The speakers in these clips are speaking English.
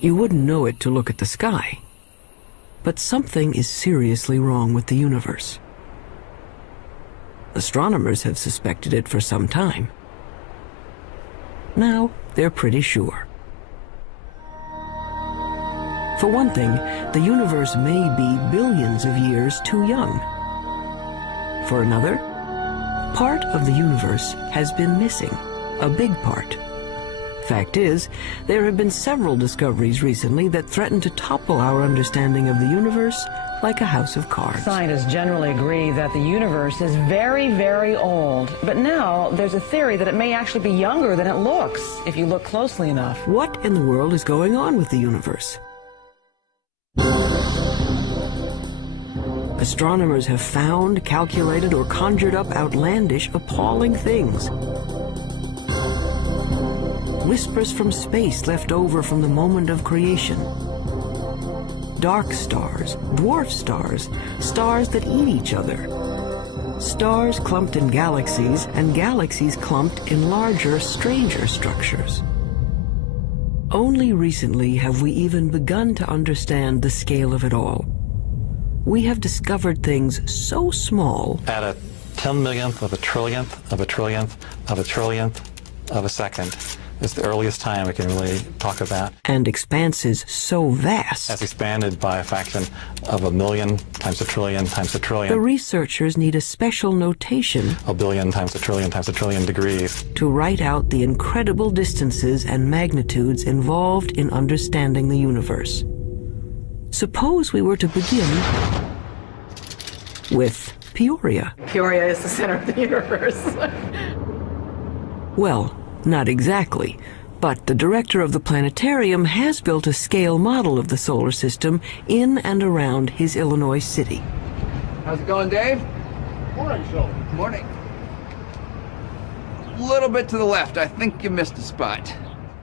You wouldn't know it to look at the sky. But something is seriously wrong with the universe. Astronomers have suspected it for some time. Now, they're pretty sure. For one thing, the universe may be billions of years too young. For another, part of the universe has been missing, a big part. Fact is, there have been several discoveries recently that threaten to topple our understanding of the universe like a house of cards. Scientists generally agree that the universe is very, very old. But now there's a theory that it may actually be younger than it looks, if you look closely enough. What in the world is going on with the universe? Astronomers have found, calculated, or conjured up outlandish, appalling things. Whispers from space left over from the moment of creation. Dark stars, dwarf stars, stars that eat each other. Stars clumped in galaxies, and galaxies clumped in larger, stranger structures. Only recently have we even begun to understand the scale of it all. We have discovered things so small. At a 10 millionth of a trillionth of a trillionth of a trillionth of a second is the earliest time we can really talk about. And expanses so vast. As expanded by a fraction of a million times a trillion times a trillion. The researchers need a special notation. A billion times a trillion degrees. To write out the incredible distances and magnitudes involved in understanding the universe. Suppose we were to begin with Peoria. Peoria is the center of the universe. Well, not exactly, but the director of the planetarium has built a scale model of the solar system in and around his Illinois city. How's it going, Dave? Morning, Phil. Morning. A little bit to the left. I think you missed a spot.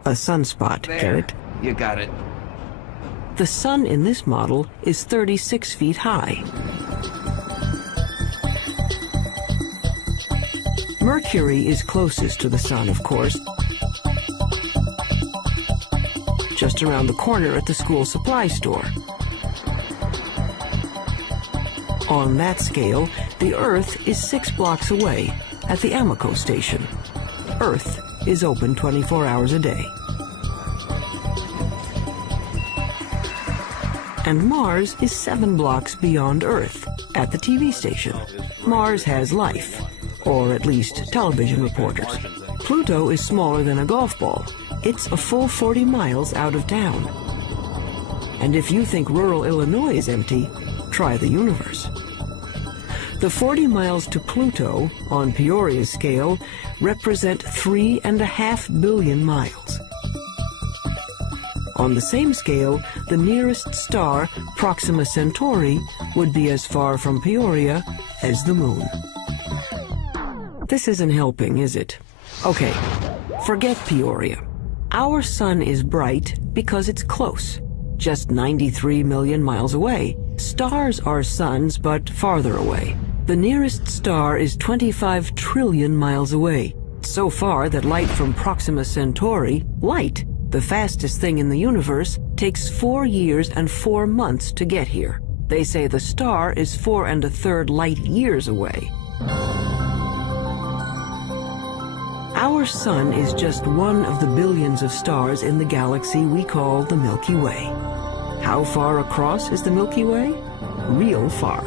A sunspot, There. get it? You got it. The sun in this model is 36 feet high. Mercury is closest to the sun, of course, just around the corner at the school supply store. On that scale, the Earth is 6 blocks away at the Amoco station. Earth is open 24 hours a day. And Mars is 7 blocks beyond Earth at the TV station. Mars has life, or at least television reporters. Pluto is smaller than a golf ball. It's a full 40 miles out of town. And if you think rural Illinois is empty, try the universe. The 40 miles to Pluto, on Peoria's scale, represent 3.5 billion miles. On the same scale, the nearest star, Proxima Centauri, would be as far from Peoria as the moon. This isn't helping, is it? Okay, forget Peoria. Our sun is bright because it's close, just 93 million miles away. Stars are suns, but farther away. The nearest star is 25 trillion miles away, so far that light from Proxima Centauri, light, the fastest thing in the universe, takes 4 years and 4 months to get here. They say the star is 4 1/3 light years away. Our sun is just one of the billions of stars in the galaxy we call the Milky Way. How far across is the Milky Way? Real far,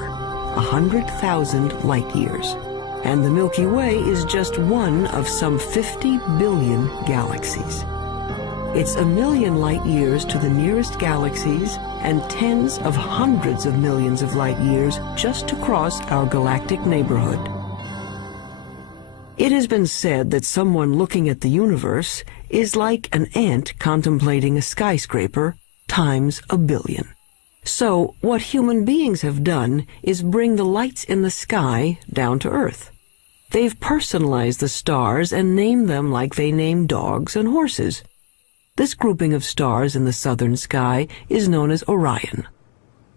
100,000 light years. And the Milky Way is just one of some 50 billion galaxies. It's 1 million light years to the nearest galaxies and tens of hundreds of millions of light years just to cross our galactic neighborhood. It has been said that someone looking at the universe is like an ant contemplating a skyscraper times 1 billion. So what human beings have done is bring the lights in the sky down to Earth. They've personalized the stars and named them like they name dogs and horses. This grouping of stars in the southern sky is known as Orion.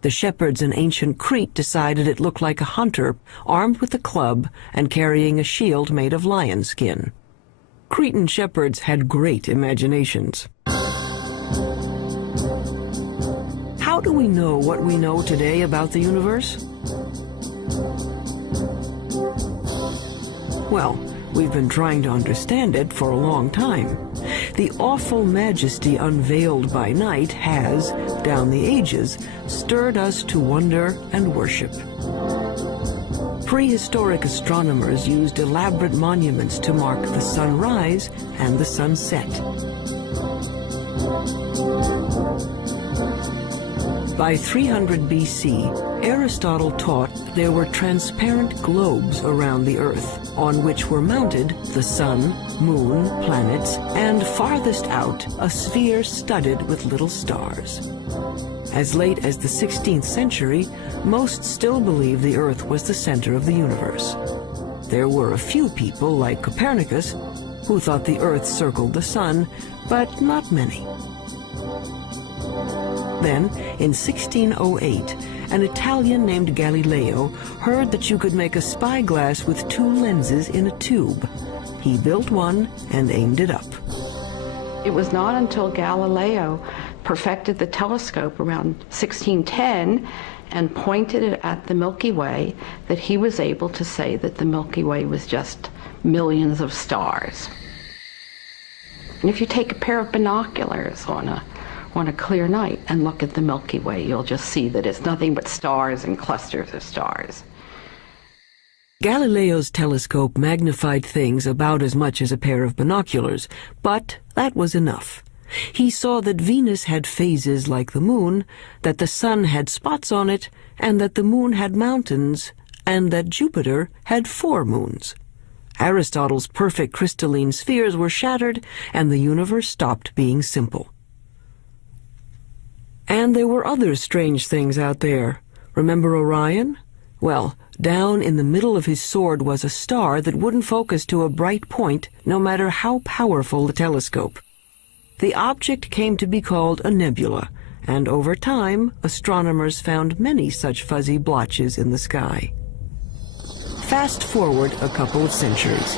The shepherds in ancient Crete decided it looked like a hunter armed with a club and carrying a shield made of lion skin. Cretan shepherds had great imaginations. how do we know what we know today about the universe? Well, we've been trying to understand it for a long time. The awful majesty unveiled by night has, down the ages, stirred us to wonder and worship. Prehistoric astronomers used elaborate monuments to mark the sunrise and the sunset. By 300 BC, Aristotle taught there were transparent globes around the Earth, on which were mounted the sun, moon, planets, and farthest out, a sphere studded with little stars. As late as the 16th century, most still believed the Earth was the center of the universe. There were a few people, like Copernicus, who thought the Earth circled the sun, but not many. Then, in 1608, an Italian named Galileo heard that you could make a spyglass with two lenses in a tube. He built one and aimed it up. It was not until Galileo perfected the telescope around 1610 and pointed it at the Milky Way that he was able to say that the Milky Way was just millions of stars. And if you take a pair of binoculars on a clear night and look at the Milky Way, you'll just see that it's nothing but stars and clusters of stars. Galileo's telescope magnified things about as much as a pair of binoculars, but that was enough. He saw that Venus had phases like the moon, that the sun had spots on it, and that the moon had mountains, and that Jupiter had 4 moons. Aristotle's perfect crystalline spheres were shattered, and the universe stopped being simple. And there were other strange things out there. Remember Orion? Well, down in the middle of his sword was a star that wouldn't focus to a bright point, no matter how powerful the telescope. The object came to be called a nebula, and over time, astronomers found many such fuzzy blotches in the sky. Fast forward a couple of centuries.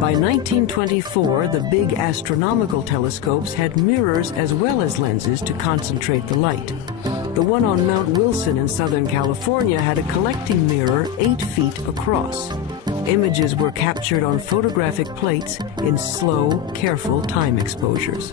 By 1924, the big astronomical telescopes had mirrors as well as lenses to concentrate the light. The one on Mount Wilson in Southern California had a collecting mirror 8 feet across. Images were captured on photographic plates in slow, careful time exposures.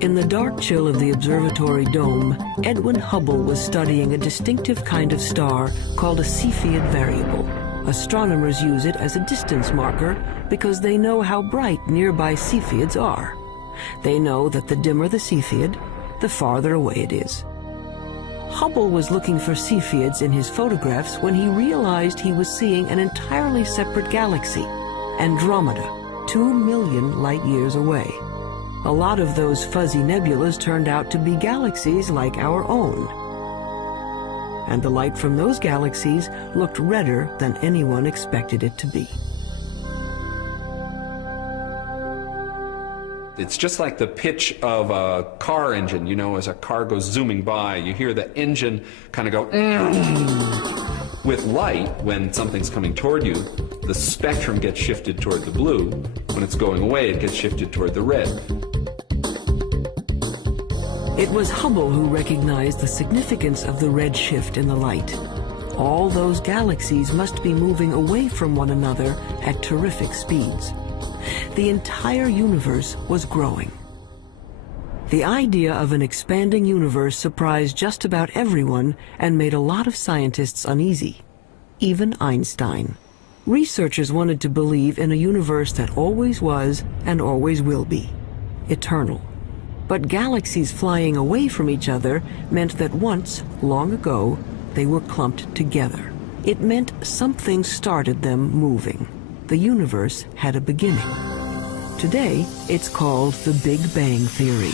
In the dark chill of the observatory dome, Edwin Hubble was studying a distinctive kind of star called a Cepheid variable. Astronomers use it as a distance marker because they know how bright nearby Cepheids are. They know that the dimmer the Cepheid, the farther away it is. Hubble was looking for Cepheids in his photographs when he realized he was seeing an entirely separate galaxy, Andromeda, 2 million light-years away. A lot of those fuzzy nebulas turned out to be galaxies like our own. And the light from those galaxies looked redder than anyone expected it to be. It's just like the pitch of a car engine. You know, as a car goes zooming by, you hear the engine kind of go, With light, when something's coming toward you, the spectrum gets shifted toward the blue. When it's going away, it gets shifted toward the red. It was Hubble who recognized the significance of the red shift in the light. All those galaxies must be moving away from one another at terrific speeds. The entire universe was growing. The idea of an expanding universe surprised just about everyone and made a lot of scientists uneasy, even Einstein. Researchers wanted to believe in a universe that always was and always will be, eternal. But galaxies flying away from each other meant that once, long ago, they were clumped together. It meant something started them moving. The universe had a beginning. Today, it's called the Big Bang Theory.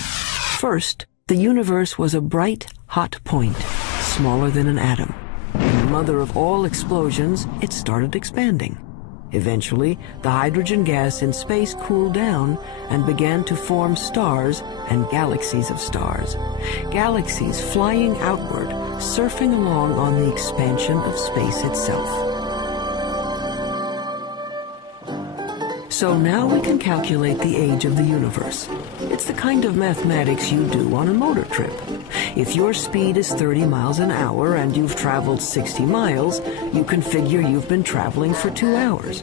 First, the universe was a bright, hot point, smaller than an atom. And the mother of all explosions, it started expanding. Eventually, the hydrogen gas in space cooled down and began to form stars and galaxies of stars. Galaxies flying outward, surfing along on the expansion of space itself. So now we can calculate the age of the universe. It's the kind of mathematics you do on a motor trip. If your speed is 30 miles an hour and you've traveled 60 miles, you can figure you've been traveling for 2 hours.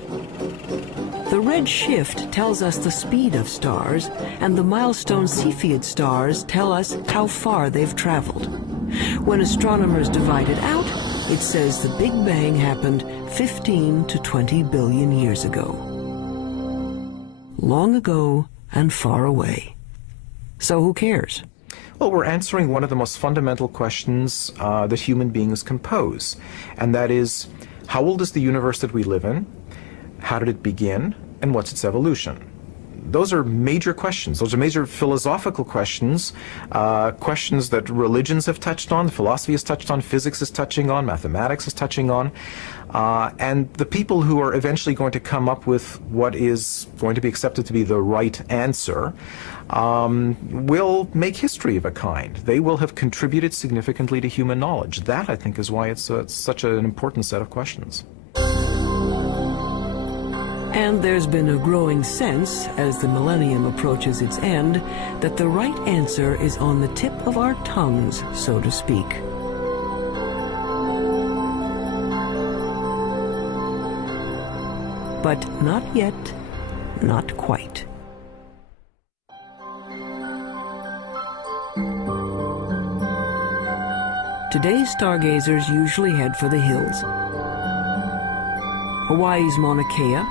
The red shift tells us the speed of stars, and the milestone Cepheid stars tell us how far they've traveled. When astronomers divide it out, it says the Big Bang happened 15 to 20 billion years ago. Long ago and far away. So who cares? Well, we're answering one of the most fundamental questions that human beings can pose, and that is, how old is the universe that we live in? How did it begin? And what's its evolution? Those are major questions. Those are major philosophical questions, questions that religions have touched on, philosophy has touched on, physics is touching on, mathematics is touching on. And the people who are eventually going to come up with what is going to be accepted to be the right answer will make history of a kind. They will have contributed significantly to human knowledge. That, I think, is why it's such an important set of questions. And there's been a growing sense, as the millennium approaches its end, that the right answer is on the tip of our tongues, so to speak. But not yet, not quite. Today's stargazers usually head for the hills. Hawaii's Mauna Kea,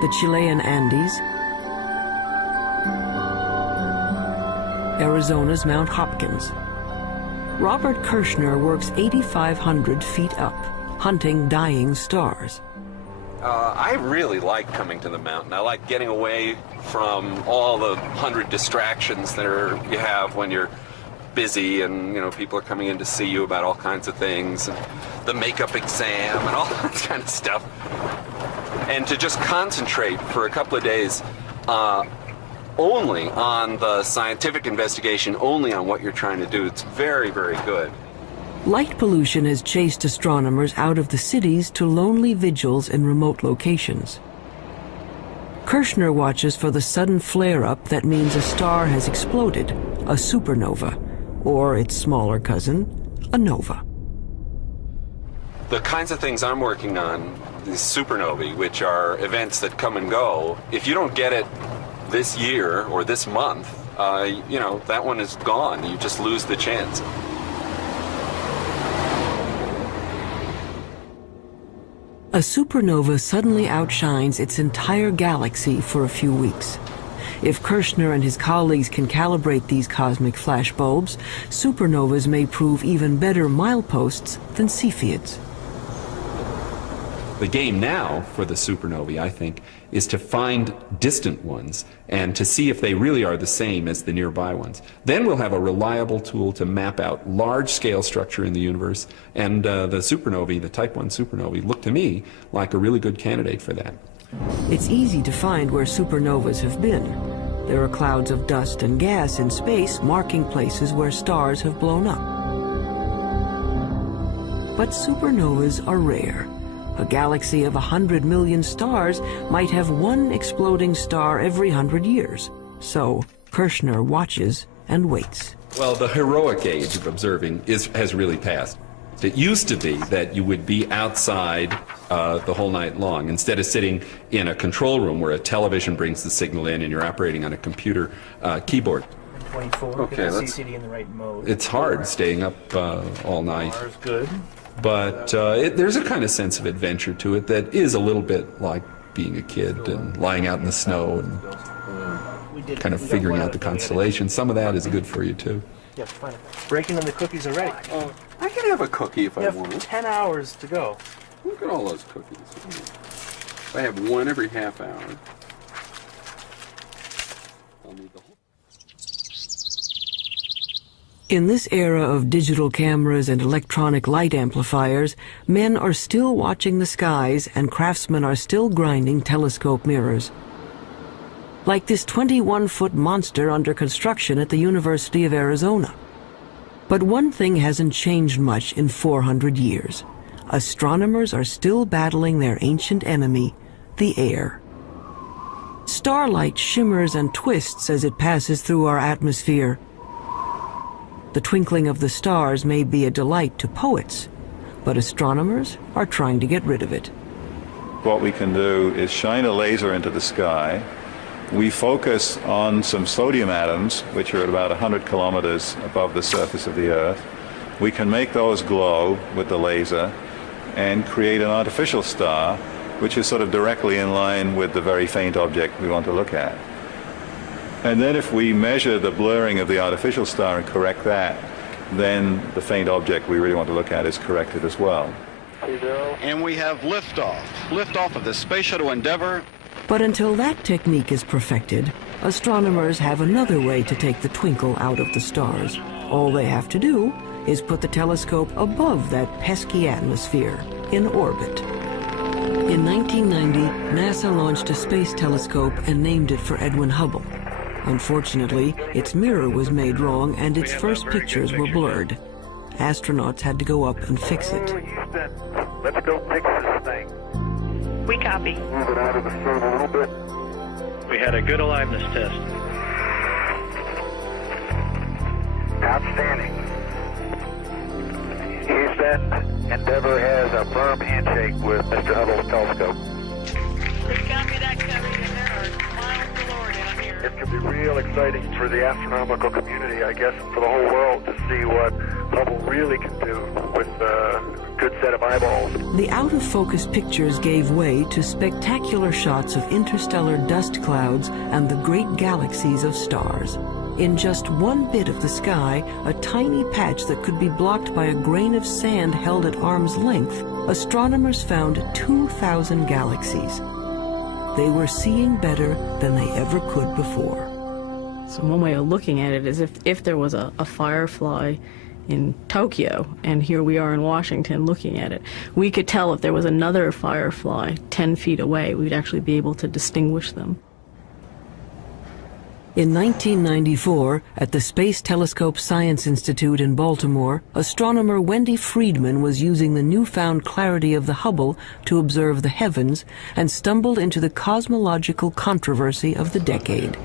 the Chilean Andes, Arizona's Mount Hopkins. Robert Kirshner works 8,500 feet up, hunting dying stars. I really like coming to the mountain. I like getting away from all the 100 distractions that you have when you're busy, and people are coming in to see you about all kinds of things, and the makeup exam and all that kind of stuff. And to just concentrate for a couple of days only on the scientific investigation, only on what you're trying to do, it's very, very good. Light pollution has chased astronomers out of the cities to lonely vigils in remote locations. Kirshner watches for the sudden flare-up that means a star has exploded, a supernova, or its smaller cousin, a nova. The kinds of things I'm working on, these supernovae, which are events that come and go, if you don't get it this year or this month, that one is gone. You just lose the chance. A supernova suddenly outshines its entire galaxy for a few weeks. If Kirshner and his colleagues can calibrate these cosmic flashbulbs, supernovas may prove even better mileposts than Cepheids. The game now for the supernovae, I think, is to find distant ones and to see if they really are the same as the nearby ones. Then we'll have a reliable tool to map out large-scale structure in the universe, and the supernovae, the Type 1 supernovae, look to me like a really good candidate for that. It's easy to find where supernovas have been. There are clouds of dust and gas in space marking places where stars have blown up. But supernovas are rare. A galaxy of 100 million stars might have one exploding star every 100 years. So Kirshner watches and waits. Well, the heroic age of observing has really passed. It used to be that you would be outside the whole night long, instead of sitting in a control room where a television brings the signal in and you're operating on a computer keyboard. 24, okay, get the CCD in the right mode. It's hard staying up all night. Is good. But there's a kind of sense of adventure to it that is a little bit like being a kid and lying out in the snow and kind of figuring out the constellations. Some of that is good for you, too. Yeah, fine. Breaking in the cookies already. I can have a cookie if I want. You have 10 hours to go. Look at all those cookies. I have one every half hour. I'll need the whole. In this era of digital cameras and electronic light amplifiers, men are still watching the skies and craftsmen are still grinding telescope mirrors. Like this 21-foot monster under construction at the University of Arizona. But one thing hasn't changed much in 400 years. astronomers are still battling their ancient enemy, the air. Starlight shimmers and twists as it passes through our atmosphere. The twinkling of the stars may be a delight to poets, but astronomers are trying to get rid of it. What we can do is shine a laser into the sky. We focus on some sodium atoms, which are at about 100 kilometers above the surface of the Earth. We can make those glow with the laser and create an artificial star, which is sort of directly in line with the very faint object we want to look at. And then if we measure the blurring of the artificial star and correct that, then the faint object we really want to look at is corrected as well. And we have liftoff of the Space Shuttle Endeavour. But until that technique is perfected, astronomers have another way to take the twinkle out of the stars. All they have to do is put the telescope above that pesky atmosphere, in orbit. In 1990, NASA launched a space telescope and named it for Edwin Hubble. Unfortunately, its mirror was made wrong and its first pictures were blurred. Astronauts had to go up and fix it. Let's go fix this thing. We copy. Move it out of the sun a little bit. We had a good aliveness test. Outstanding. Houston, Endeavour has a firm handshake with Mr. Hubble's telescope. We copy that, Covey, and there are miles galore down here. It could be real exciting for the astronomical community, I guess, and for the whole world to see what Hubble really can do with a good set of eyeballs. The out-of-focus pictures gave way to spectacular shots of interstellar dust clouds and the great galaxies of stars. In just one bit of the sky, a tiny patch that could be blocked by a grain of sand held at arm's length, astronomers found 2,000 galaxies. They were seeing better than they ever could before. So one way of looking at it is if there was a firefly in Tokyo, and here we are in Washington looking at it, we could tell if there was another firefly 10 feet away, we'd actually be able to distinguish them. In 1994, at the Space Telescope Science Institute in Baltimore, astronomer Wendy Friedman was using the newfound clarity of the Hubble to observe the heavens and stumbled into the cosmological controversy of the decade.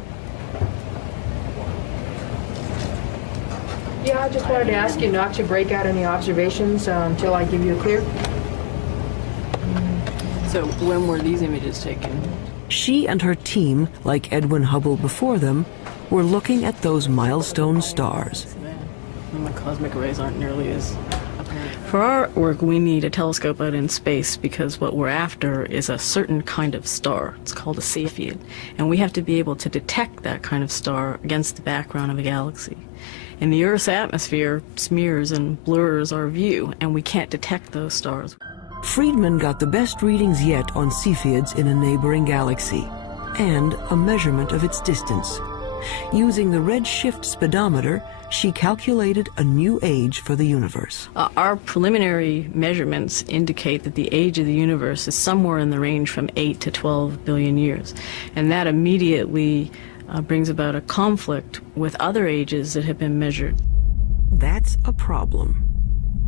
Yeah, I just wanted to ask you not to break out any observations until I give you a clear. So when were these images taken? She and her team, like Edwin Hubble before them, were looking at those milestone stars. And the cosmic rays aren't nearly as apparent. For our work, we need a telescope out in space because what we're after is a certain kind of star. It's called a Cepheid. And we have to be able to detect that kind of star against the background of a galaxy. And the Earth's atmosphere smears and blurs our view, and we can't detect those stars. Friedman got the best readings yet on Cepheids in a neighboring galaxy, and a measurement of its distance. Using the redshift speedometer, she calculated a new age for the universe. Our preliminary measurements indicate that the age of the universe is somewhere in the range from 8 to 12 billion years. And that immediately brings about a conflict with other ages that have been measured. That's a problem.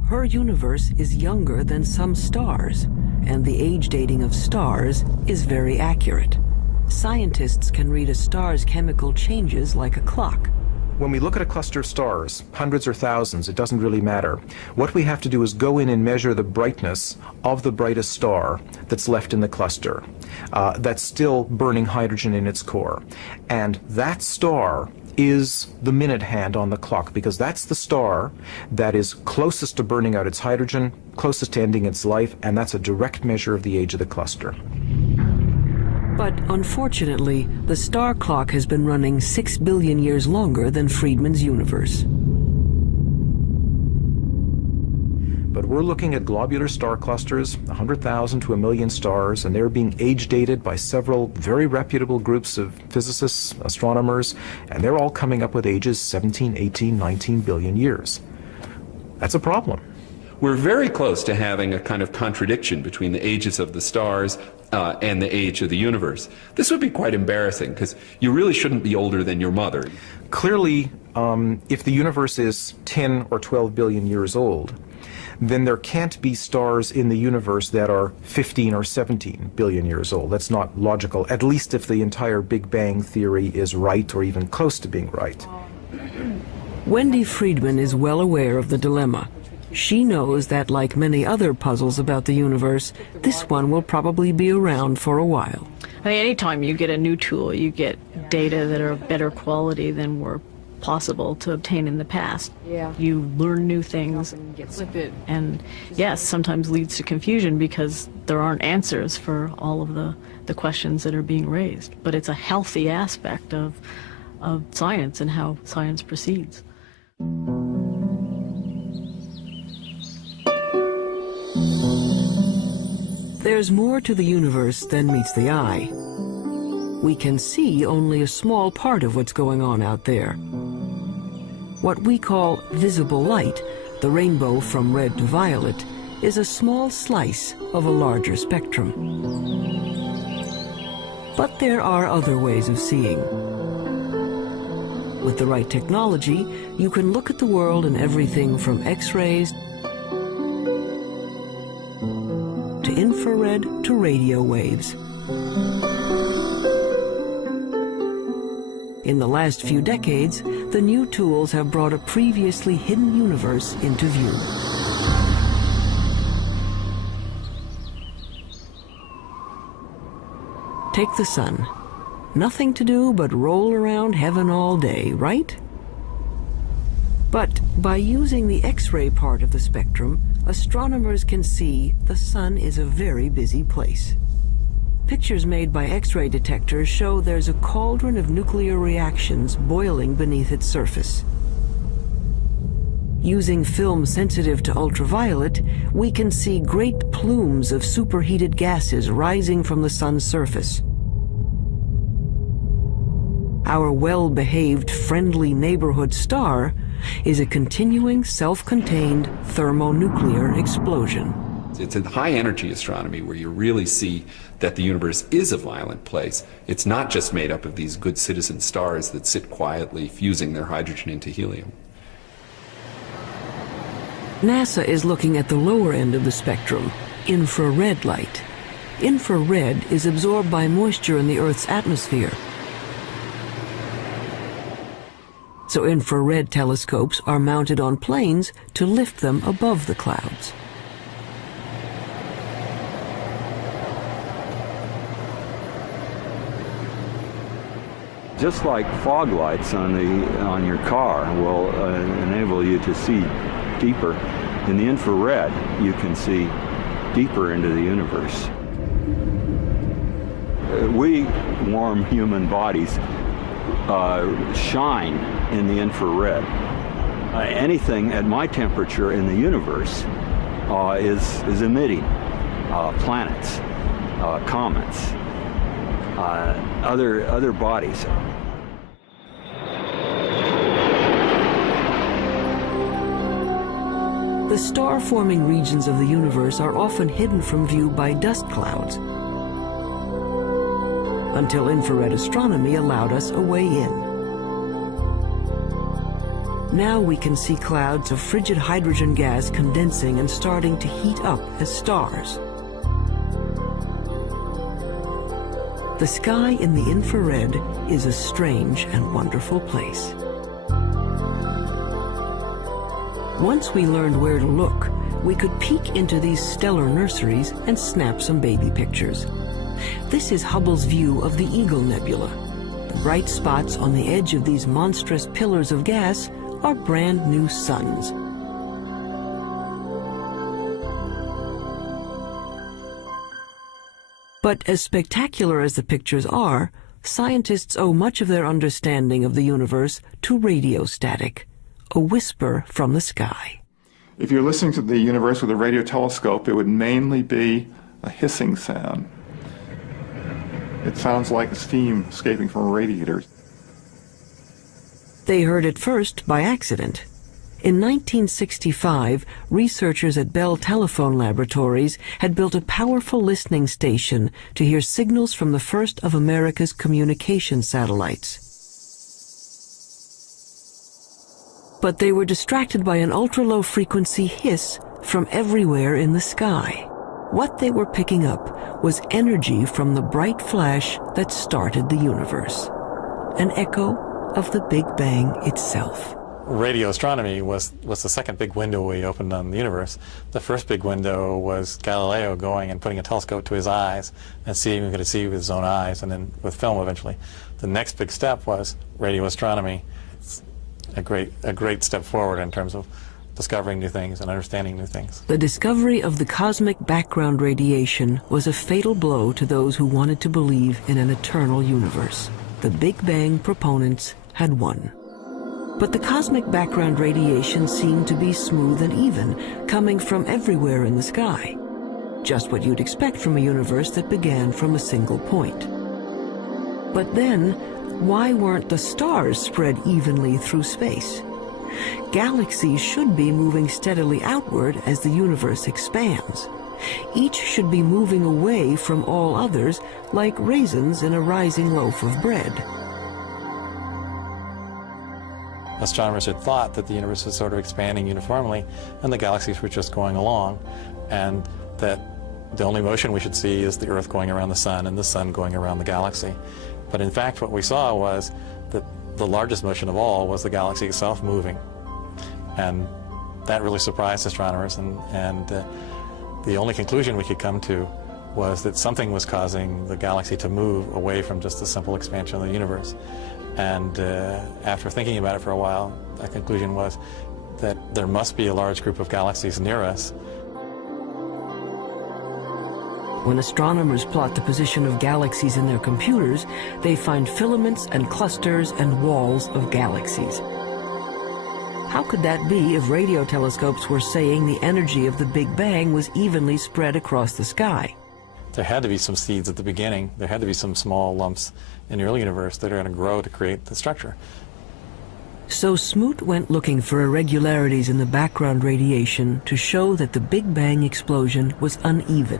Her universe is younger than some stars, and the age dating of stars is very accurate. Scientists can read a star's chemical changes like a clock. When we look at a cluster of stars, hundreds or thousands, it doesn't really matter. What we have to do is go in and measure the brightness of the brightest star that's left in the cluster, that's still burning hydrogen in its core. And that star is the minute hand on the clock, because that's the star that is closest to burning out its hydrogen, closest to ending its life, and that's a direct measure of the age of the cluster. But unfortunately, the star clock has been running 6 billion years longer than Friedman's universe. But we're looking at globular star clusters, 100,000 to 1 million stars, and they're being age dated by several very reputable groups of physicists, astronomers, and they're all coming up with ages 17, 18, 19 billion years. That's a problem. We're very close to having a kind of contradiction between the ages of the stars and the age of the universe. This would be quite embarrassing, because you really shouldn't be older than your mother. Clearly, if the universe is 10 or 12 billion years old, then there can't be stars in the universe that are 15 or 17 billion years old. That's not logical, at least if the entire Big Bang theory is right or even close to being right. Wendy Friedman is well aware of the dilemma. She knows that, like many other puzzles about the universe, this one will probably be around for a while. I mean, anytime you get a new tool, you get data that are of better quality than were possible to obtain in the past. Yeah. You learn new things, and yes, sometimes leads to confusion because there aren't answers for all of the questions that are being raised. But it's a healthy aspect of science and how science proceeds. There's more to the universe than meets the eye. We can see only a small part of what's going on out there. What we call visible light, the rainbow from red to violet, is a small slice of a larger spectrum. But there are other ways of seeing. With the right technology, you can look at the world in everything from X-rays to infrared to radio waves. In the last few decades, the new tools have brought a previously hidden universe into view. Take the sun. Nothing to do but roll around heaven all day, right? But by using the X-ray part of the spectrum, astronomers can see the sun is a very busy place. Pictures made by X-ray detectors show there's a cauldron of nuclear reactions boiling beneath its surface. Using film sensitive to ultraviolet, we can see great plumes of superheated gases rising from the sun's surface. Our well-behaved, friendly neighborhood star is a continuing, self-contained thermonuclear explosion. It's in high-energy astronomy where you really see that the universe is a violent place. It's not just made up of these good citizen stars that sit quietly fusing their hydrogen into helium. NASA is looking at the lower end of the spectrum, infrared light. Infrared is absorbed by moisture in the Earth's atmosphere. So infrared telescopes are mounted on planes to lift them above the clouds. Just like fog lights on your car will enable you to see deeper, in the infrared you can see deeper into the universe. We warm human bodies shine in the infrared. Anything at my temperature in the universe is emitting planets, comets, other bodies. The star-forming regions of the universe are often hidden from view by dust clouds, until infrared astronomy allowed us a way in. Now we can see clouds of frigid hydrogen gas condensing and starting to heat up as stars. The sky in the infrared is a strange and wonderful place. Once we learned where to look, we could peek into these stellar nurseries and snap some baby pictures. This is Hubble's view of the Eagle Nebula. The bright spots on the edge of these monstrous pillars of gas are brand new suns. But as spectacular as the pictures are, scientists owe much of their understanding of the universe to radio static, a whisper from the sky. If you're listening to the universe with a radio telescope, it would mainly be a hissing sound. It sounds like steam escaping from a radiator. They heard it first by accident. In 1965, researchers at Bell Telephone Laboratories had built a powerful listening station to hear signals from the first of America's communication satellites. But they were distracted by an ultra-low frequency hiss from everywhere in the sky. What they were picking up was energy from the bright flash that started the universe, an echo of the Big Bang itself. Radio astronomy was the second big window we opened on the universe. The first big window was Galileo going and putting a telescope to his eyes and seeing what he could see with his own eyes, and then with film eventually. The next big step was radio astronomy. It's a great step forward in terms of discovering new things and understanding new things. The discovery of the cosmic background radiation was a fatal blow to those who wanted to believe in an eternal universe. The Big Bang proponents had won. But the cosmic background radiation seemed to be smooth and even, coming from everywhere in the sky. Just what you'd expect from a universe that began from a single point. But then, why weren't the stars spread evenly through space? Galaxies should be moving steadily outward as the universe expands. Each should be moving away from all others like raisins in a rising loaf of bread. Astronomers had thought that the universe was sort of expanding uniformly and the galaxies were just going along, and that the only motion we should see is the Earth going around the sun and the sun going around the galaxy. But in fact, what we saw was that the largest motion of all was the galaxy itself moving. And that really surprised astronomers, and the only conclusion we could come to was that something was causing the galaxy to move away from just the simple expansion of the universe. And after thinking about it for a while, the conclusion was that there must be a large group of galaxies near us. When astronomers plot the position of galaxies in their computers, they find filaments and clusters and walls of galaxies. How could that be if radio telescopes were saying the energy of the Big Bang was evenly spread across the sky? There had to be some seeds at the beginning. There had to be some small lumps in the early universe that are going to grow to create the structure. So Smoot went looking for irregularities in the background radiation to show that the Big Bang explosion was uneven.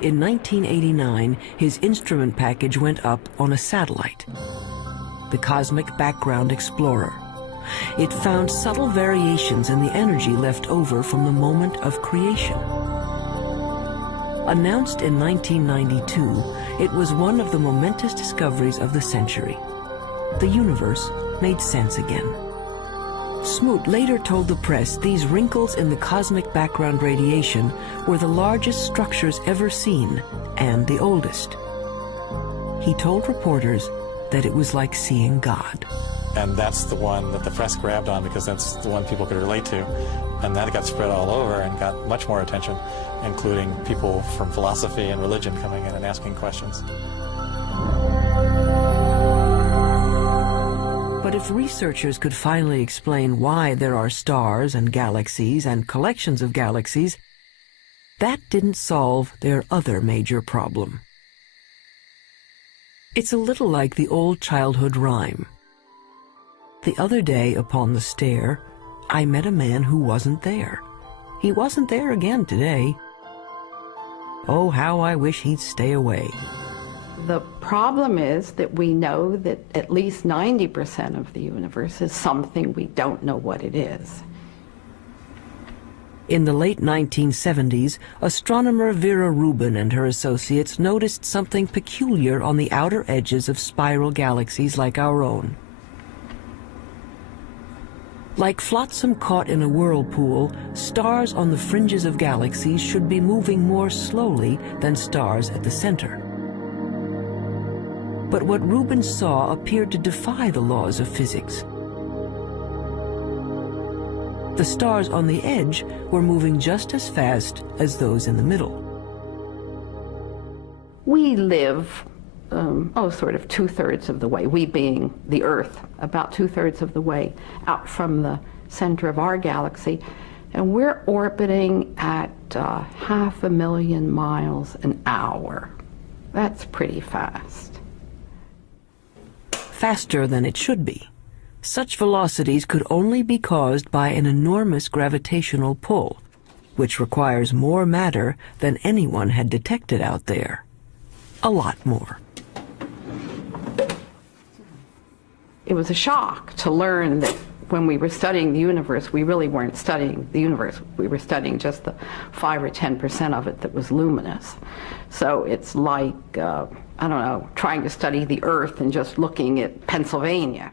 In 1989, his instrument package went up on a satellite, the Cosmic Background Explorer. It found subtle variations in the energy left over from the moment of creation. Announced in 1992, it was one of the momentous discoveries of the century. The universe made sense again. Smoot later told the press these wrinkles in the cosmic background radiation were the largest structures ever seen and the oldest. He told reporters that it was like seeing God. And that's the one that the press grabbed on because that's the one people could relate to. And that got spread all over and got much more attention, including people from philosophy and religion coming in and asking questions. But if researchers could finally explain why there are stars and galaxies and collections of galaxies, that didn't solve their other major problem. It's a little like the old childhood rhyme. The other day upon the stair, I met a man who wasn't there. He wasn't there again today. Oh, how I wish he'd stay away. The problem is that we know that at least 90% of the universe is something we don't know what it is. In the late 1970s, astronomer Vera Rubin and her associates noticed something peculiar on the outer edges of spiral galaxies like our own. Like flotsam caught in a whirlpool, stars on the fringes of galaxies should be moving more slowly than stars at the center. But what Rubin saw appeared to defy the laws of physics. The stars on the edge were moving just as fast as those in the middle. We live, sort of 2/3 of the way, we being the Earth, about 2/3 of the way out from the center of our galaxy, and we're orbiting at 500,000 miles an hour. That's pretty fast. Faster than it should be. Such velocities could only be caused by an enormous gravitational pull, which requires more matter than anyone had detected out there. A lot more. It was a shock to learn that when we were studying the universe, we really weren't studying the universe. We were studying just the 5 or 10% of it that was luminous. So it's like, I don't know, trying to study the Earth and just looking at Pennsylvania.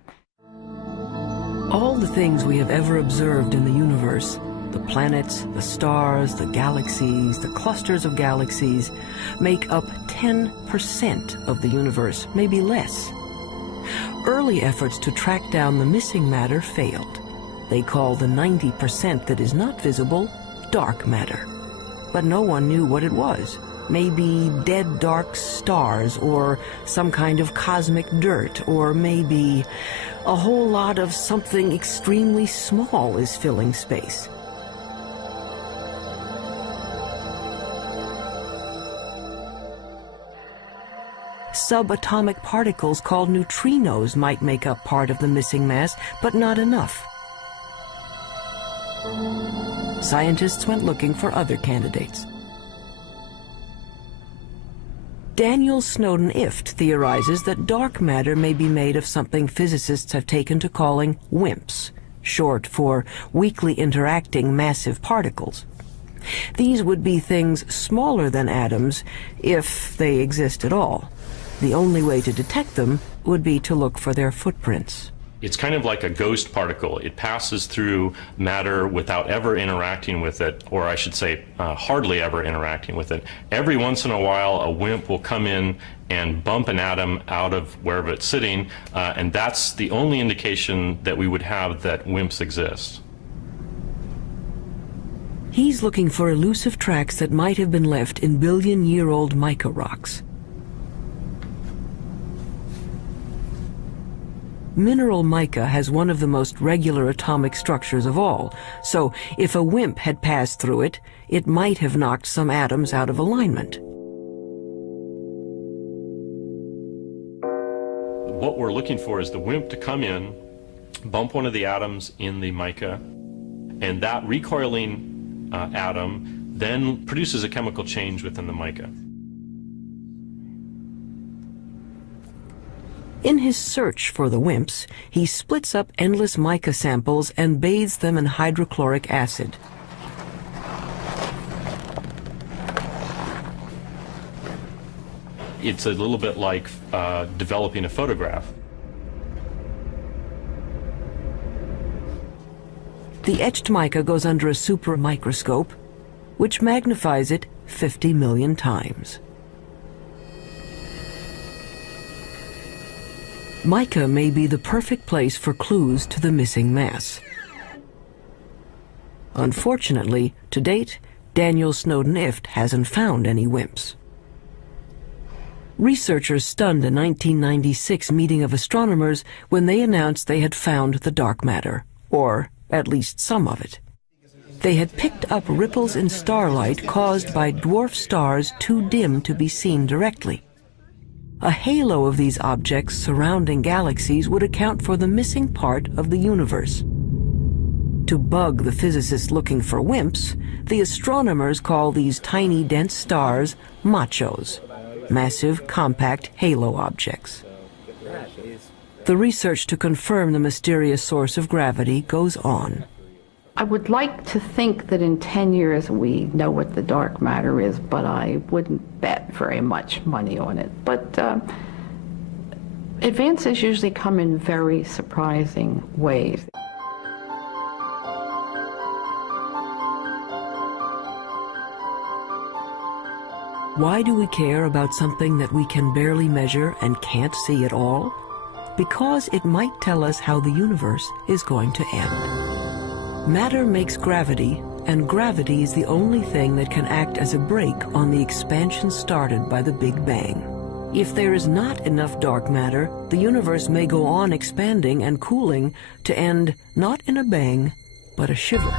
All the things we have ever observed in the universe, the planets, the stars, the galaxies, the clusters of galaxies, make up 10% of the universe, maybe less. Early efforts to track down the missing matter failed. They call the 90% that is not visible dark matter. But no one knew what it was. Maybe dead dark stars, or some kind of cosmic dirt, or maybe a whole lot of something extremely small is filling space. Subatomic particles called neutrinos might make up part of the missing mass, but not enough. Scientists went looking for other candidates. Daniel Snowden-Ift theorizes that dark matter may be made of something physicists have taken to calling WIMPs, short for weakly interacting massive particles. These would be things smaller than atoms, if they exist at all. The only way to detect them would be to look for their footprints. It's kind of like a ghost particle. It passes through matter without ever interacting with it, or I should say hardly ever interacting with it. Every once in a while, a WIMP will come in and bump an atom out of wherever it's sitting, and that's the only indication that we would have that WIMPs exist. He's looking for elusive tracks that might have been left in billion-year-old mica rocks. Mineral mica has one of the most regular atomic structures of all, so if a WIMP had passed through it, it might have knocked some atoms out of alignment. What we're looking for is the WIMP to come in, bump one of the atoms in the mica, and that recoiling atom then produces a chemical change within the mica. In his search for the WIMPs, he splits up endless mica samples and bathes them in hydrochloric acid. It's a little bit like developing a photograph. The etched mica goes under a super microscope, which magnifies it 50 million times. Mica may be the perfect place for clues to the missing mass. Unfortunately, to date, Daniel Snowden-Ift hasn't found any WIMPs. Researchers stunned a 1996 meeting of astronomers when they announced they had found the dark matter, or at least some of it. They had picked up ripples in starlight caused by dwarf stars too dim to be seen directly. A halo of these objects surrounding galaxies would account for the missing part of the universe. To bug the physicists looking for WIMPs, the astronomers call these tiny dense stars machos, massive compact halo objects. The research to confirm the mysterious source of gravity goes on. I would like to think that in 10 years we know what the dark matter is, but I wouldn't bet very much money on it. But advances usually come in very surprising ways. Why do we care about something that we can barely measure and can't see at all? Because it might tell us how the universe is going to end. Matter makes gravity, and gravity is the only thing that can act as a brake on the expansion started by the Big Bang. If there is not enough dark matter, the universe may go on expanding and cooling to end not in a bang, but a shiver.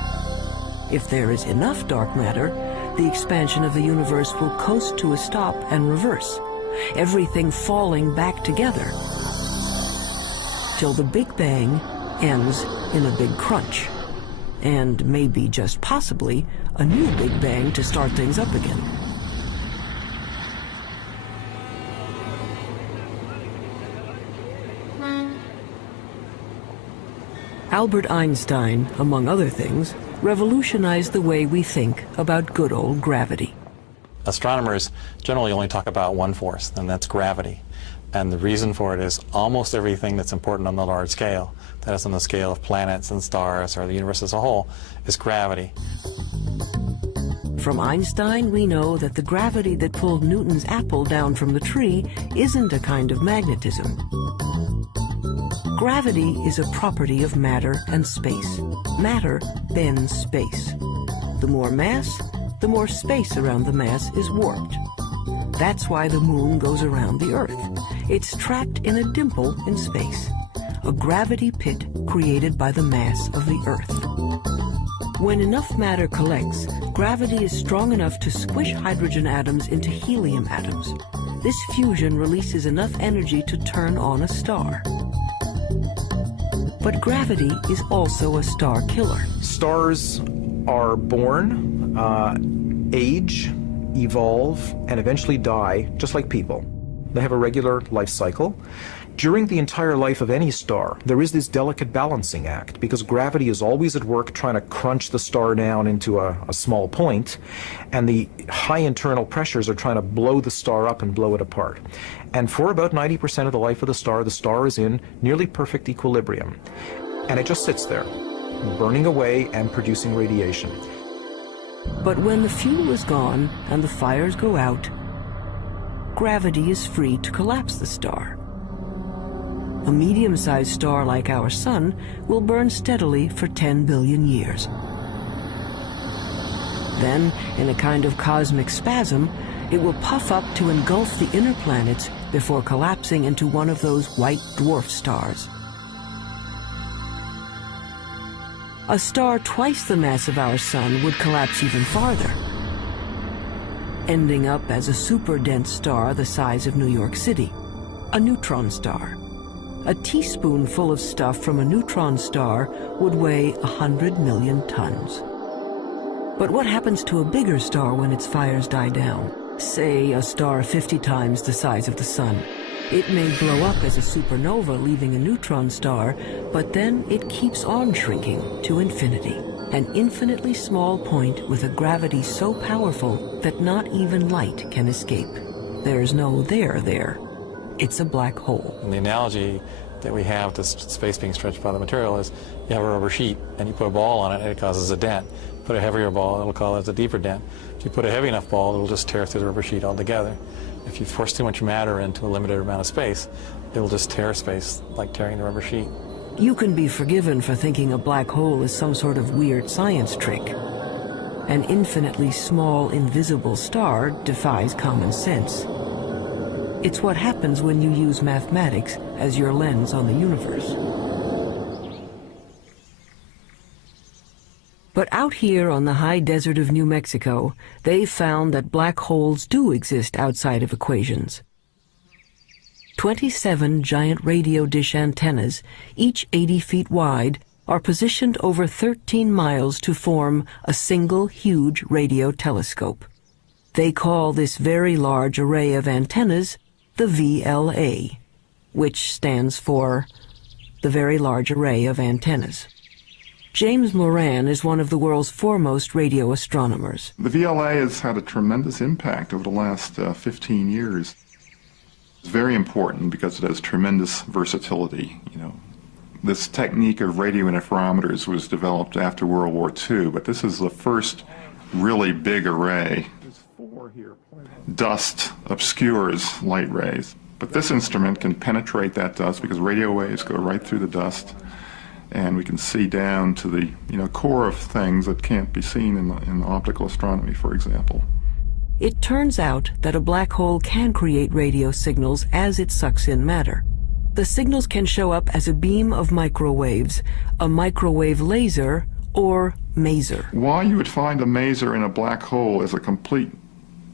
If there is enough dark matter, the expansion of the universe will coast to a stop and reverse, everything falling back together, till the Big Bang ends in a big crunch. And maybe, just possibly, a new Big Bang to start things up again. Albert Einstein, among other things, revolutionized the way we think about good old gravity. Astronomers generally only talk about one force, and that's gravity. And the reason for it is almost everything that's important on the large scale, that is on the scale of planets and stars or the universe as a whole, is gravity. From Einstein, we know that the gravity that pulled Newton's apple down from the tree isn't a kind of magnetism. Gravity is a property of matter and space. Matter bends space. The more mass, the more space around the mass is warped. That's why the moon goes around the Earth. It's trapped in a dimple in space, a gravity pit created by the mass of the Earth. When enough matter collects, gravity is strong enough to squish hydrogen atoms into helium atoms. This fusion releases enough energy to turn on a star. But gravity is also a star killer. Stars are born, age, evolve, and eventually die, just like people. They have a regular life cycle. During the entire life of any star, there is this delicate balancing act, because gravity is always at work trying to crunch the star down into a small point, and the high internal pressures are trying to blow the star up and blow it apart. And for about 90% of the life of the star is in nearly perfect equilibrium. And it just sits there, burning away and producing radiation. But when the fuel is gone and the fires go out, gravity is free to collapse the star. A medium-sized star like our Sun will burn steadily for 10 billion years. Then, in a kind of cosmic spasm, it will puff up to engulf the inner planets before collapsing into one of those white dwarf stars. A star twice the mass of our Sun would collapse even farther, ending up as a super-dense star the size of New York City, a neutron star. A teaspoonful of stuff from a neutron star would weigh 100 million tons. But what happens to a bigger star when its fires die down? Say a star 50 times the size of the Sun. It may blow up as a supernova, leaving a neutron star, but then it keeps on shrinking to infinity. An infinitely small point with a gravity so powerful that not even light can escape. There's no there there. It's a black hole. And the analogy that we have to space being stretched by the material is you have a rubber sheet and you put a ball on it and it causes a dent. Put a heavier ball, it'll cause a deeper dent. If you put a heavy enough ball, it'll just tear through the rubber sheet altogether. If you force too much matter into a limited amount of space, it'll just tear space like tearing the rubber sheet. You can be forgiven for thinking a black hole is some sort of weird science trick. An infinitely small, invisible star defies common sense. It's what happens when you use mathematics as your lens on the universe. But out here on the high desert of New Mexico, they've found that black holes do exist outside of equations. 27 giant radio dish antennas, each 80 feet wide, are positioned over 13 miles to form a single huge radio telescope. They call this very large array of antennas the VLA, which stands for the Very Large Array of Antennas. James Moran is one of the world's foremost radio astronomers. The VLA has had a tremendous impact over the last 15 years. It's very important because it has tremendous versatility. This technique of radio interferometers was developed after World War II, but this is the first really big array. Dust obscures light rays, but this instrument can penetrate that dust because radio waves go right through the dust, and we can see down to the core of things that can't be seen in optical astronomy, for example. It turns out that a black hole can create radio signals as it sucks in matter. The signals can show up as a beam of microwaves, a microwave laser, or maser. Why you would find a maser in a black hole is a complete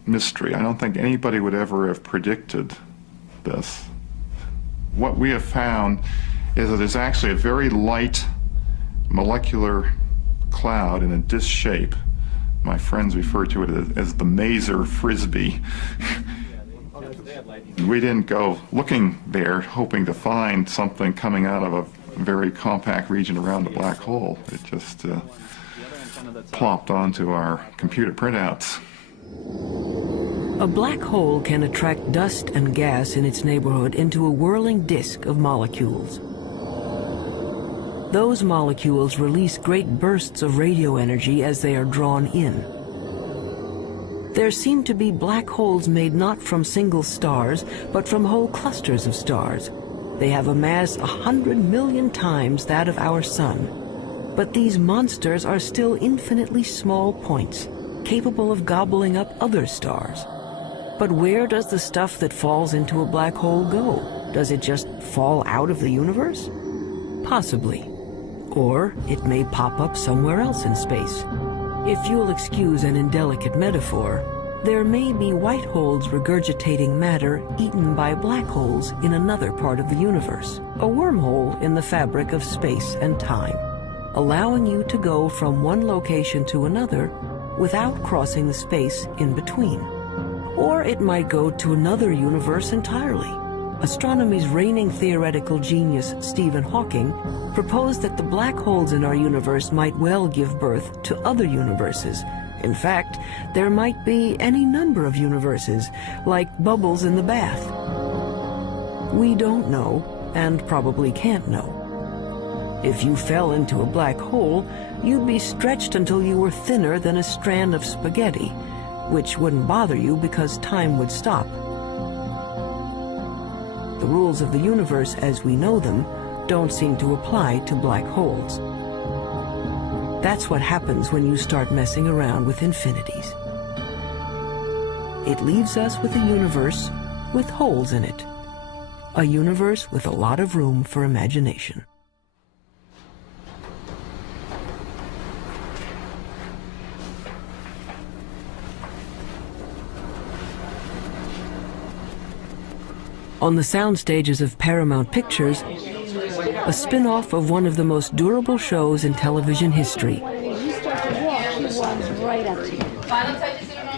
mystery. I don't think anybody would ever have predicted this. What we have found is that there's actually a very light molecular cloud in a disc shape. My friends refer to it as the maser frisbee. We didn't go looking there hoping to find something coming out of very compact region around the black hole. It just plopped onto our computer printouts. A black hole can attract dust and gas in its neighborhood into a whirling disk of molecules. Those molecules release great bursts of radio energy as they are drawn in. There seem to be black holes made not from single stars, but from whole clusters of stars. They have a mass 100 million times that of our sun. But these monsters are still infinitely small points, capable of gobbling up other stars. But where does the stuff that falls into a black hole go? Does it just fall out of the universe? Possibly. Or it may pop up somewhere else in space. If you'll excuse an indelicate metaphor, there may be white holes regurgitating matter eaten by black holes in another part of the universe, a wormhole in the fabric of space and time, allowing you to go from one location to another without crossing the space in between. Or it might go to another universe entirely. Astronomy's reigning theoretical genius, Stephen Hawking, proposed that the black holes in our universe might well give birth to other universes. In fact, there might be any number of universes, like bubbles in the bath. We don't know, and probably can't know. If you fell into a black hole, you'd be stretched until you were thinner than a strand of spaghetti, which wouldn't bother you because time would stop. The rules of the universe as we know them don't seem to apply to black holes. That's what happens when you start messing around with infinities. It leaves us with a universe with holes in it. A universe with a lot of room for imagination. On the sound stages of Paramount Pictures, a spin-off of one of the most durable shows in television history,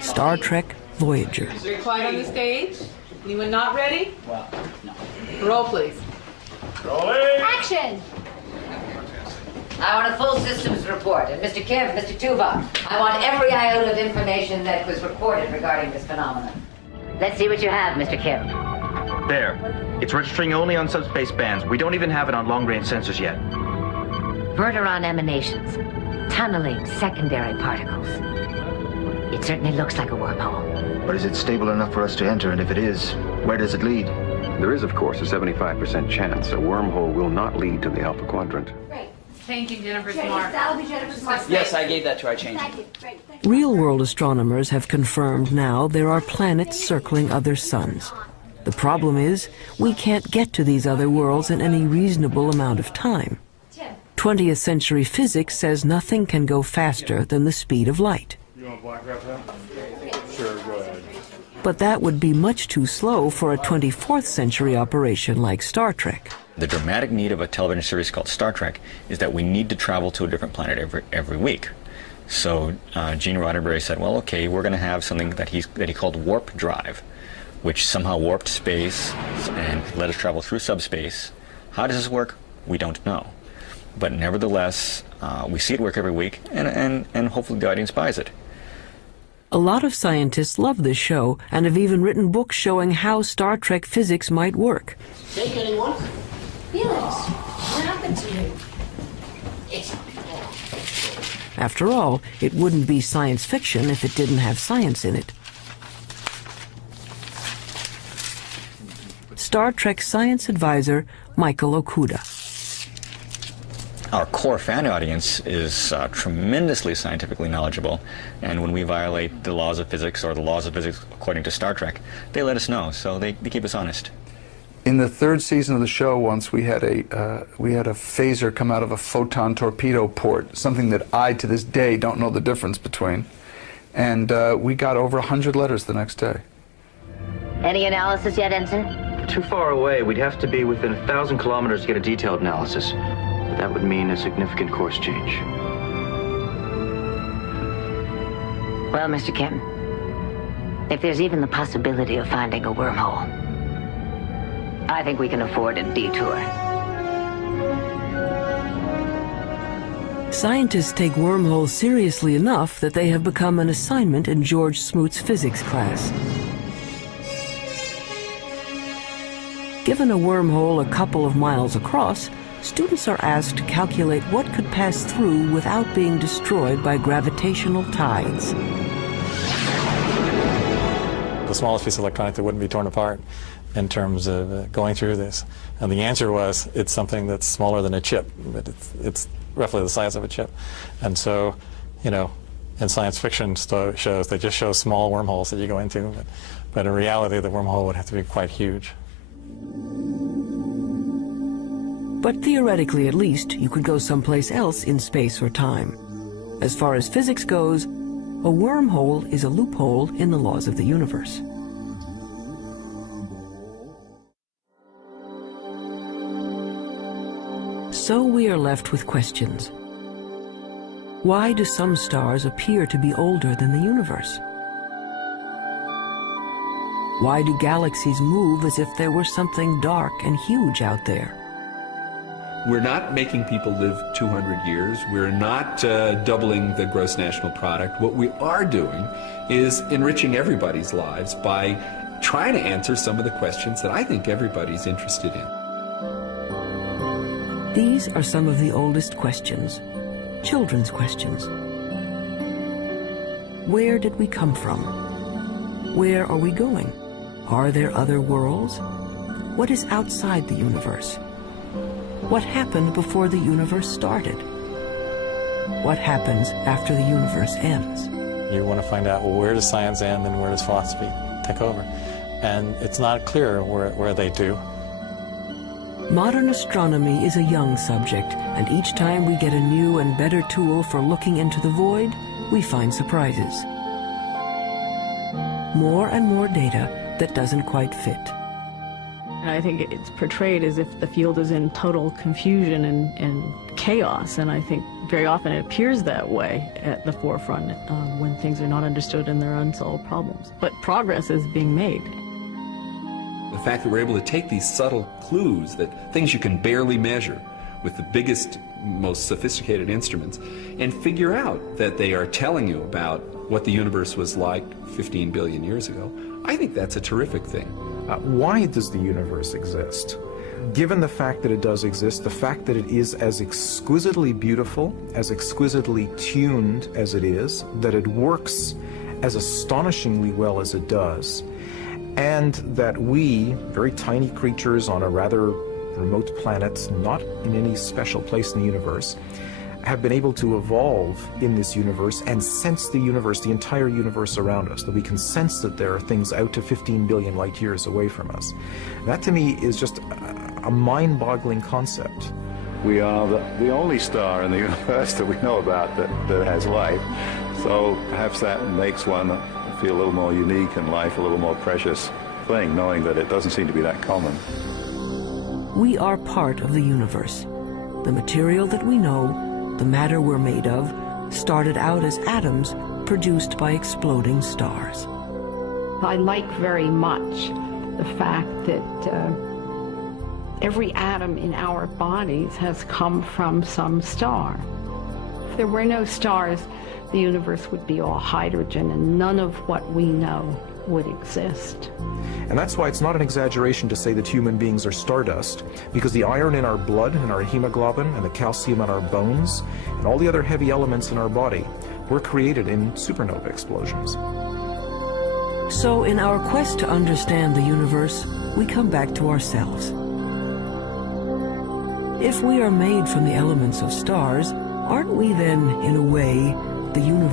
Star Trek Voyager. Very quiet on the stage. Anyone not ready? Roll, please. Rolling. Action! I want a full systems report. And Mr. Kim, Mr. Tuvok, I want every iota of information that was recorded regarding this phenomenon. Let's see what you have, Mr. Kim. There. It's registering only on subspace bands. We don't even have it on long-range sensors yet. Verteron emanations. Tunneling secondary particles. It certainly looks like a wormhole. But is it stable enough for us to enter? And if it is, where does it lead? There is, of course, a 75% chance a wormhole will not lead to the Alpha Quadrant. Great. Changing Jennifer's mark. That'll be Jennifer's mark. Yes, I gave that to our change. Real-world astronomers have confirmed now there are planets circling other suns. The problem is, we can't get to these other worlds in any reasonable amount of time. 20th century physics says nothing can go faster than the speed of light. You want black wrap that? Sure, go ahead. But that would be much too slow for a 24th century operation like Star Trek. The dramatic need of a television series called Star Trek is that we need to travel to a different planet every week. So Gene Roddenberry said, well, okay, we're going to have something that he called warp drive, which somehow warped space and let us travel through subspace. How does this work? We don't know. But nevertheless, we see it work every week, and hopefully the audience buys it. A lot of scientists love this show and have even written books showing how Star Trek physics might work. Shake anyone? Felix, what happened to you? After all, it wouldn't be science fiction if it didn't have science in it. Star Trek science advisor Michael Okuda. Our core fan audience is tremendously scientifically knowledgeable, and when we violate the laws of physics or the laws of physics according to Star Trek, they let us know, so they keep us honest. In the third season of the show, once we had a phaser come out of a photon torpedo port, something that I, to this day, don't know the difference between. And we got over 100 letters the next day. Any analysis yet, Ensign? Too far away. We'd have to be within 1,000 kilometers to get a detailed analysis. But that would mean a significant course change. Well, Mr. Kim, if there's even the possibility of finding a wormhole, I think we can afford a detour. Scientists take wormholes seriously enough that they have become an assignment in George Smoot's physics class. Given a wormhole a couple of miles across, students are asked to calculate what could pass through without being destroyed by gravitational tides. The smallest piece of electronic that wouldn't be torn apart in terms of going through this. And the answer was, it's something that's smaller than a chip, but it's roughly the size of a chip. And so, you know, in science fiction shows, they just show small wormholes that you go into, but in reality, the wormhole would have to be quite huge. But theoretically, at least, you could go someplace else in space or time. As far as physics goes, a wormhole is a loophole in the laws of the universe. So we are left with questions. Why do some stars appear to be older than the universe? Why do galaxies move as if there were something dark and huge out there? We're not making people live 200 years. We're not doubling the gross national product. What we are doing is enriching everybody's lives by trying to answer some of the questions that I think everybody's interested in. These are some of the oldest questions, children's questions. Where did we come from? Where are we going? Are there other worlds? What is outside the universe? What happened before the universe started? What happens after the universe ends? You want to find out, well, where does science end and where does philosophy take over? And it's not clear where they do. Modern astronomy is a young subject, and each time we get a new and better tool for looking into the void, we find surprises. More and more data that doesn't quite fit. And I think it's portrayed as if the field is in total confusion and chaos, and I think very often it appears that way at the forefront when things are not understood and there are unsolved problems. But progress is being made. The fact that we're able to take these subtle clues, that things you can barely measure with the biggest, most sophisticated instruments, and figure out that they are telling you about what the universe was like 15 billion years ago, I think that's a terrific thing. Why does the universe exist? Given the fact that it does exist, the fact that it is as exquisitely beautiful, as exquisitely tuned as it is, that it works as astonishingly well as it does, and that we, very tiny creatures on a rather remote planet, not in any special place in the universe, have been able to evolve in this universe and sense the universe, the entire universe around us, that we can sense that there are things out to 15 billion light years away from us. That to me is just a mind-boggling concept. We are the only star in the universe that we know about that has life, so perhaps that makes one feel a little more unique and life a little more precious thing, knowing that it doesn't seem to be that common. We are part of the universe. The material that we know, the matter we're made of, started out as atoms produced by exploding stars. I like very much the fact that every atom in our bodies has come from some star. If there were no stars, the universe would be all hydrogen and none of what we know would exist. And that's why it's not an exaggeration to say that human beings are stardust, because the iron in our blood and our hemoglobin and the calcium in our bones and all the other heavy elements in our body were created in supernova explosions. So in our quest to understand the universe, we come back to ourselves. If we are made from the elements of stars, aren't we then, in a way, the universe?